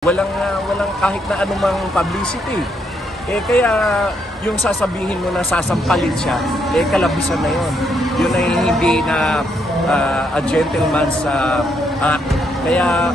Walang kahit na anumang publicity. Kaya yung sasabihin mo na sasampalin siya, kalabisan na yon. Yun ay hindi na a gentleman's act. Kaya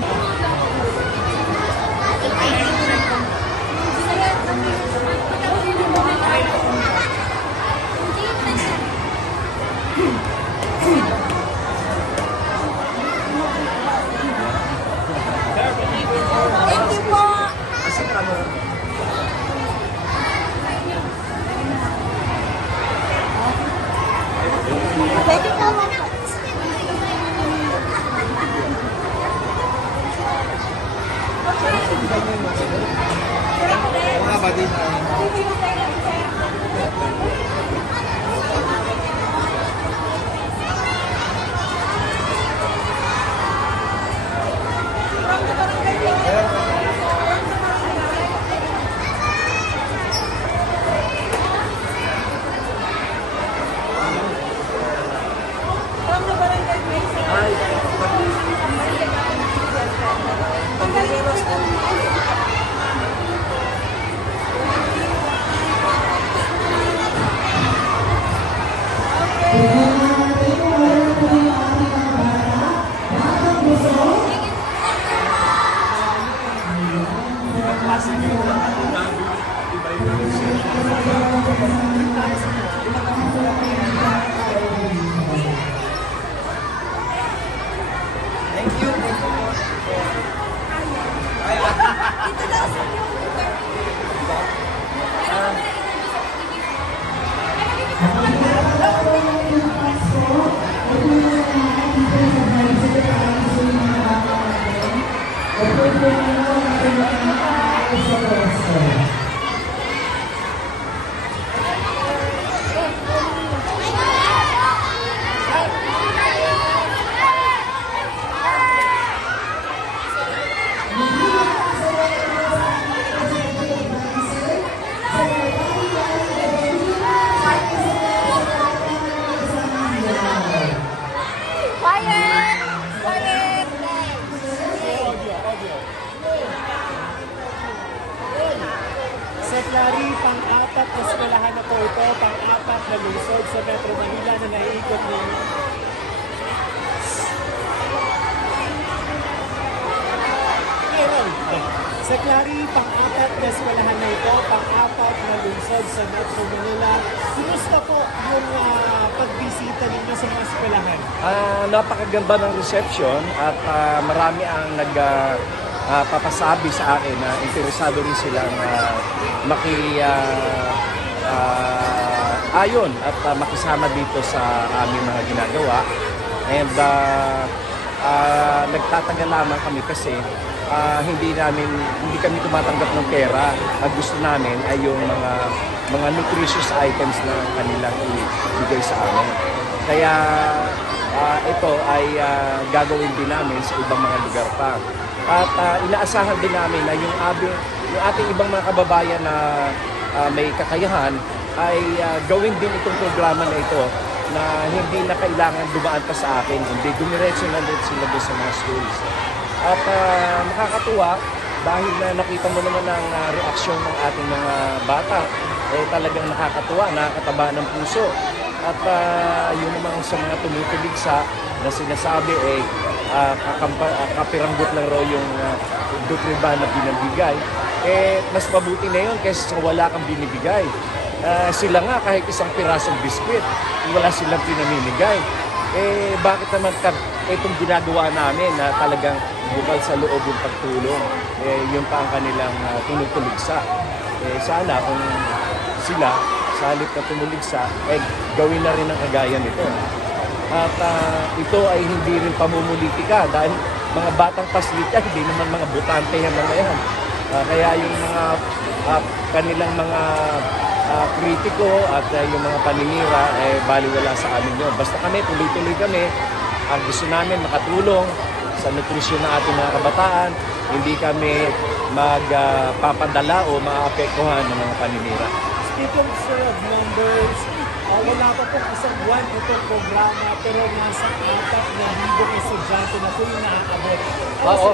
Seclari, pang-apat na eskwelahan na po ito, pang-apat na lungsod sa Metro Manila na naiikot ninyo. Seclari, pang-apat na eskwelahan na ito, pang-apat na lungsod sa Metro Manila. Kumusta po yung pagbisita ninyo sa mga eskwelahan? Napakaganda ng reception at marami ang papasabi sa akin na interesado rin silang ayon at makisama dito sa aming mga ginagawa. And nagtatagal lamang kami kasi hindi kami tumatanggap ng pera. Ang gusto namin ay yung mga nutritious items na kanilang ibigay sa amin. Kaya ito ay gagawin din namin sa ibang mga lugar pa. At inaasahan din namin na yung ating ibang mga kababayan na may kakayahan ay gawin din itong programa na ito na hindi na kailangan dumaan pa sa akin, hindi dumiretso na din sila doon sa mga schools. At nakakatuwa dahil nakita mo naman ang reaksyon ng ating mga bata, talagang nakakatuwa, nakakataba ng puso. At yun naman sa mga tumutuligsa na sinasabi kapiranggot lang raw yung Dutriba na binibigay. Mas mabuti na yun kaysa wala kang binibigay. Sila nga kahit isang pirasong biskwit, wala silang pinamimigay. Bakit naman itong ginagawa namin na talagang bukal sa loob yung pagtulong, yun pa ang kanilang tinutuligsa. Sana kung sila sa halip na tumuligsa, gawin na rin ang kagaya nito. At ito ay hindi rin pamumulitika dahil mga batang paslita, hindi naman mga butante yan mga yan. Kaya yung mga kanilang mga kritiko at yung mga paninira, baliwala sa amin yun. Basta kami, tuloy-tuloy kami. Ang gusto namin makatulong sa nutrisyon ng ating mga kabataan, hindi kami magpapadala o maapektuhan ng mga paninira. Speaking of numbers, wala pa pong isang buwan itong programa pero nasa 4,000 estudyante na po yung nakakabot. Oo.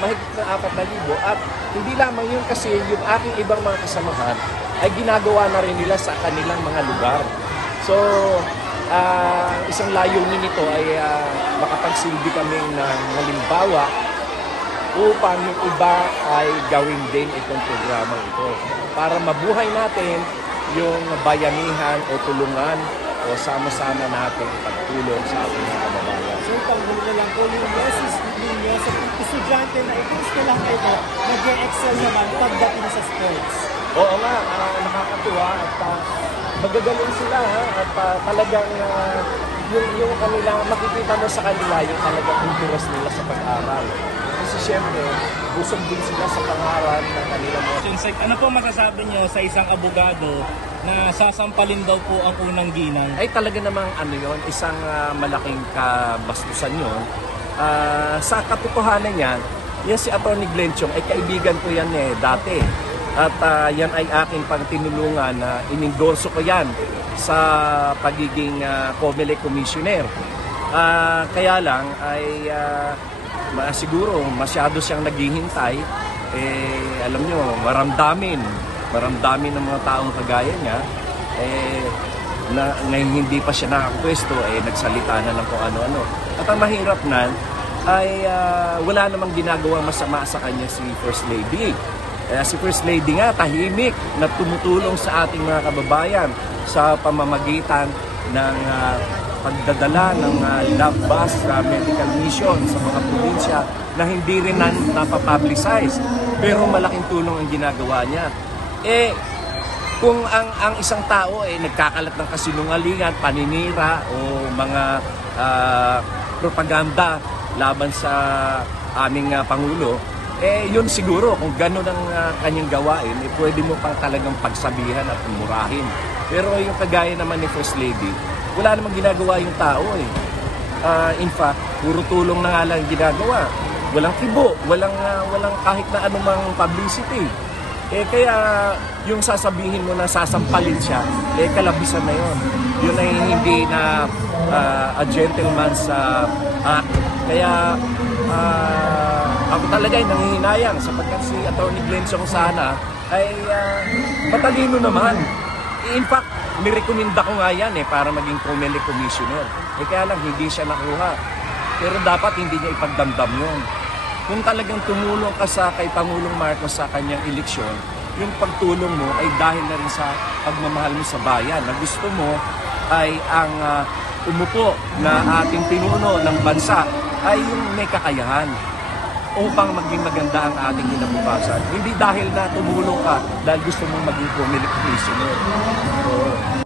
mahigit na 4,000 at hindi lamang yun kasi yung aking ibang mga kasamahan ay ginagawa na rin nila sa kanilang mga lugar. So, isang layunin nito ay makapagsilbi kaming ng halimbawa upang yung iba ay gawin din itong programang ito para mabuhay natin yung bayanihan o tulungan o sama-sama natin pagtulong sa ating mga kababayan. So, panghuli na lang po yung message ninyo sa estudyante na itong eskwelahan na ito nag-excel naman pagdating sa sports. Oo nga, nakakatuwa at magagaling sila at talagang yung kanila, makikita mo sa kanila yung talagang interest nila sa pag-aral. Kasi syempre, busog din sila sa pangaral ng kanilang mga... Ano po masasabi niyo sa isang abogado na sasampalin daw po ang unang ginang? Ay talaga namang yon, isang malaking kabastusan yon. Sa katotohanan niyan, yan si Atty. Glenchong ay kaibigan ko yan dati. At yan ay aking pagtinulungan na inendorso ko yan sa pagiging COMELEC Commissioner. Kaya lang ay siguro masyado siyang naghihintay. Alam nyo, maramdamin ng mga taong kagaya niya. Ngayon hindi pa siya nakakapwesto, nagsalita na lang kung ano-ano. At ang mahirap nan ay wala namang ginagawang masama sa kanya si First Lady. Si First Lady nga tahimik na tumutulong sa ating mga kababayan sa pamamagitan ng pagdadala ng love bus medical mission sa mga probinsya na hindi rin napapublicize. Pero malaking tulong ang ginagawa niya. Kung ang isang tao nagkakalat ng kasinungalingan, paninira o mga propaganda laban sa aming Pangulo, yun siguro, kung gano'n ang kanyang gawain, pwede mo pang talagang pagsabihan at murahin. Pero yung kagaya naman ni First Lady, wala namang ginagawa yung tao in fact, puro tulong na nga lang ginagawa. Walang kibo, walang kahit na anumang publicity. Kaya yung sasabihin mo na sasampalin siya, kalabisan na yun. Yun ay hindi na a gentleman's act. Kaya ako talaga ay nangihinayang sapagkat si Atty. Glenchong sana ay matalino naman. In fact, nirekomenda ko nga yan para maging COMELEC Commissioner. Kaya lang hindi siya nakuha. Pero dapat hindi niya ipagdamdam yun. Kung talagang tumulong ka kay Pangulong Marcos sa kanyang eleksyon, yung pagtulong mo ay dahil na rin sa pagmamahal mo sa bayan. Na gusto mo ay ang umupo na ating pinuno ng bansa ay yung may kakayahan upang maging maganda ang ating kinabukasan. Hindi dahil na tumulong ka dahil gusto mong maging COMELEC Commissioner.